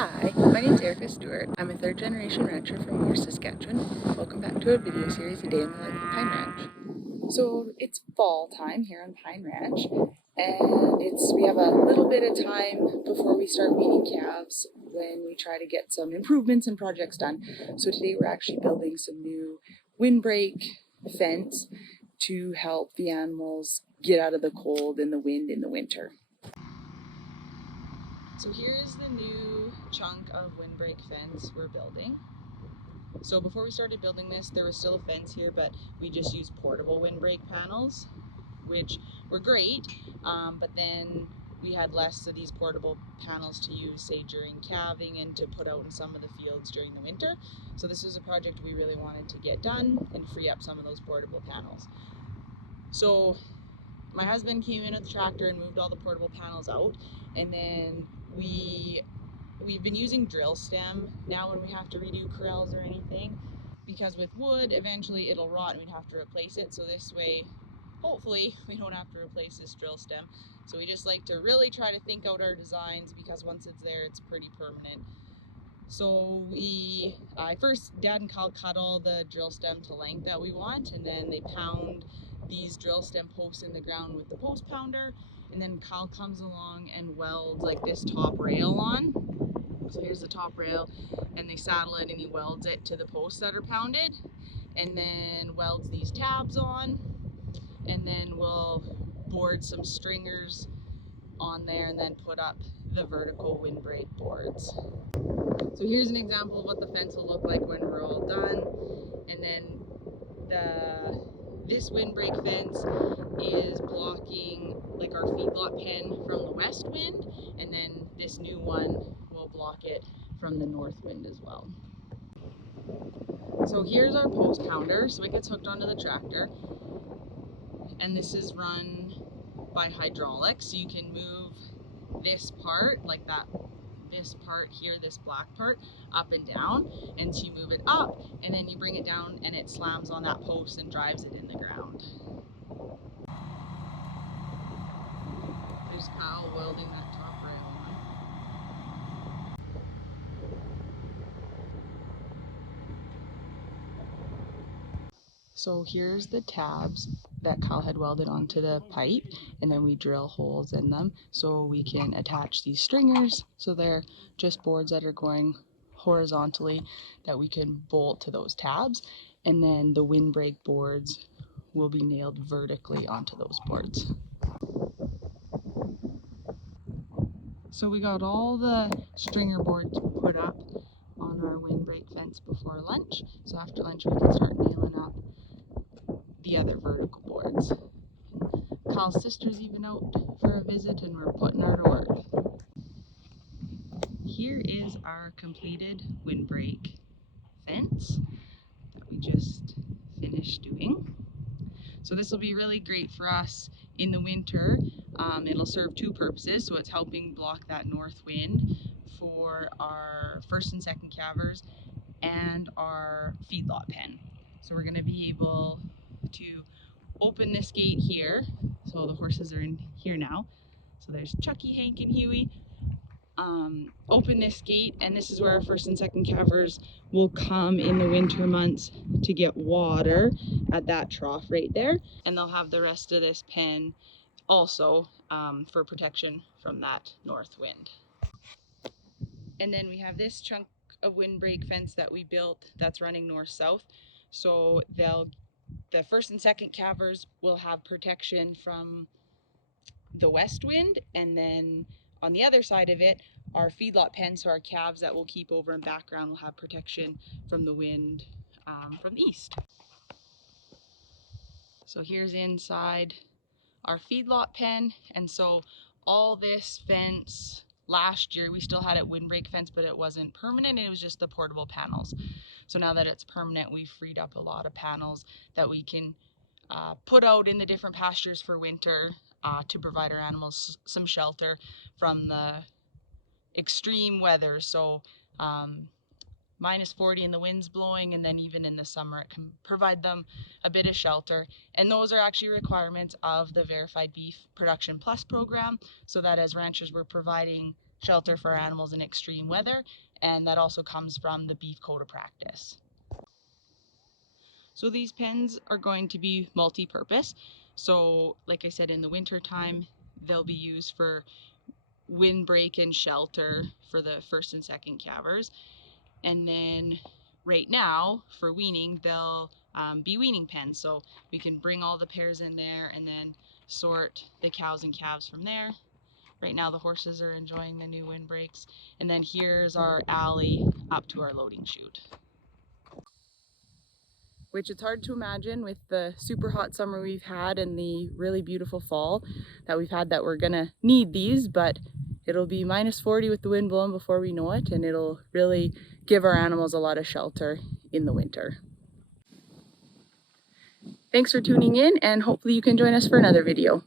Hi, my name is Erika Stewart. I'm a third generation rancher from North Saskatchewan. Welcome back to a video series, A Day in the Life of Pine Ranch. So it's fall time here on Pine Ranch, and we have a little bit of time before we start weaning calves when we try to get some improvements and projects done. So today we're actually building some new windbreak fence to help the animals get out of the cold and the wind in the winter. So here's the new chunk of windbreak fence we're building. So before we started building this, there was still a fence here, but we just used portable windbreak panels, which were great, but then we had less of these portable panels to use, say, during calving and to put out in some of the fields during the winter. So this was a project we really wanted to get done and free up some of those portable panels. So my husband came in with the tractor and moved all the portable panels out, and then we've been using drill stem now when we have to redo corrals or anything, because with wood eventually it'll rot and we'd have to replace it. So this way, hopefully, we don't have to replace this drill stem. So we just like to really try to think out our designs, because once it's there, it's pretty permanent. So first Dad and Cyle cut all the drill stem to length that we want, and then they pound these drill stem posts in the ground with the post pounder, and then Cyle comes along and welds like this top rail on. So here's the top rail, and they saddle it and he welds it to the posts that are pounded, and then welds these tabs on, and then we'll board some stringers on there and then put up the vertical windbreak boards. So here's an example of what the fence will look like when we're all done. And then this windbreak fence is blocking like our feedlot pen from the west wind, and then this new one will block it from the north wind as well. So here's our post pounder. So it gets hooked onto the tractor, and this is run by hydraulics. So you can move this part, like this part here, this black part, up and down, and so you move it up and then you bring it down and it slams on that post and drives it in the ground. There's Cyle welding that top rail on. So here's the tabs that Cyle had welded onto the pipe, and then we drill holes in them so we can attach these stringers. So they're just boards that are going horizontally that we can bolt to those tabs, and then the windbreak boards will be nailed vertically onto those boards. So we got all the stringer boards put up on our windbreak fence before lunch. So after lunch we can start nailing up the other vertical boards. Kyle's sister's even out for a visit and we're putting her to work. Here is our completed windbreak fence that we just finished doing. So this will be really great for us in the winter. It'll serve two purposes. So it's helping block that north wind for our first and second calvers and our feedlot pen. So we're going to be able to open this gate here. So the horses are in here now. So there's Chucky, Hank, and Huey. Open this gate, and this is where our first and second calvers will come in the winter months to get water at that trough right there. And they'll have the rest of this pen also for protection from that north wind. And then we have this chunk of windbreak fence that we built that's running north-south. So the first and second calvers will have protection from the west wind, and then on the other side of it, our feedlot pen, so our calves that we'll keep over in background, will have protection from the wind from the east. So here's inside our feedlot pen, and so all this fence last year we still had it windbreak fence, but it wasn't permanent, and it was just the portable panels. So now that it's permanent, we've freed up a lot of panels that we can put out in the different pastures for winter to provide our animals some shelter from the extreme weather. So minus 40 and the wind's blowing, and then even in the summer it can provide them a bit of shelter. And those are actually requirements of the Verified Beef Production Plus program, so that as ranchers we're providing shelter for animals in extreme weather, and that also comes from the beef code of practice. So these pens are going to be multi-purpose. So like I said, in the winter time, they'll be used for windbreak and shelter for the first and second calvers. And then right now for weaning, they'll be weaning pens. So we can bring all the pairs in there and then sort the cows and calves from there. Right now the horses are enjoying the new windbreaks. And then here's our alley up to our loading chute. Which it's hard to imagine with the super hot summer we've had and the really beautiful fall that we've had that we're gonna need these, but it'll be -40 with the wind blowing before we know it, and it'll really give our animals a lot of shelter in the winter. Thanks for tuning in, and hopefully you can join us for another video.